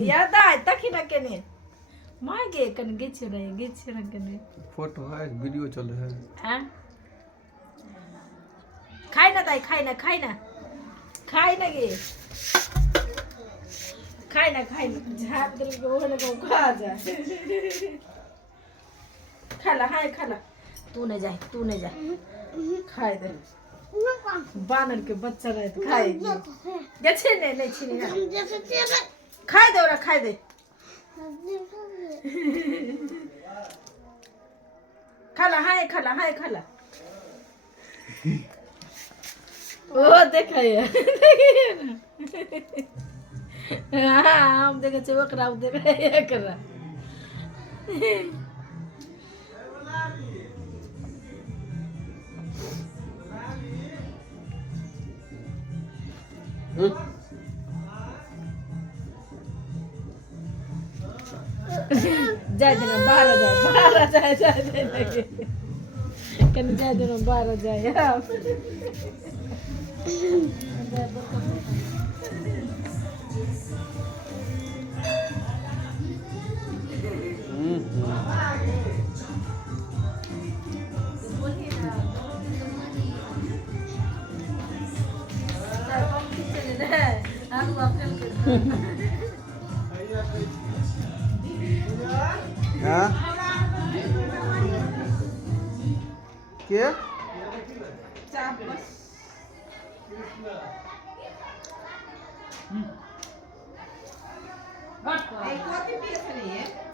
याद आए तकी ना केने मां गे कन गे ना केने फोटो है वीडियो चल रहा है हां खाई ना ताई खाई ना गे खाई ना झाप दिल के ओने को खा जा खाला तू नहीं जा खाए दे बानर के बच्चा रहे तो खाएगी गछे नहीं छीने खाए दे खाला ओ देखिए हाँ हम देखे ओकरा देखे एकरा जाए देना बाहर जाए कहीं जाए देना बाहर जाए हाँ क्या है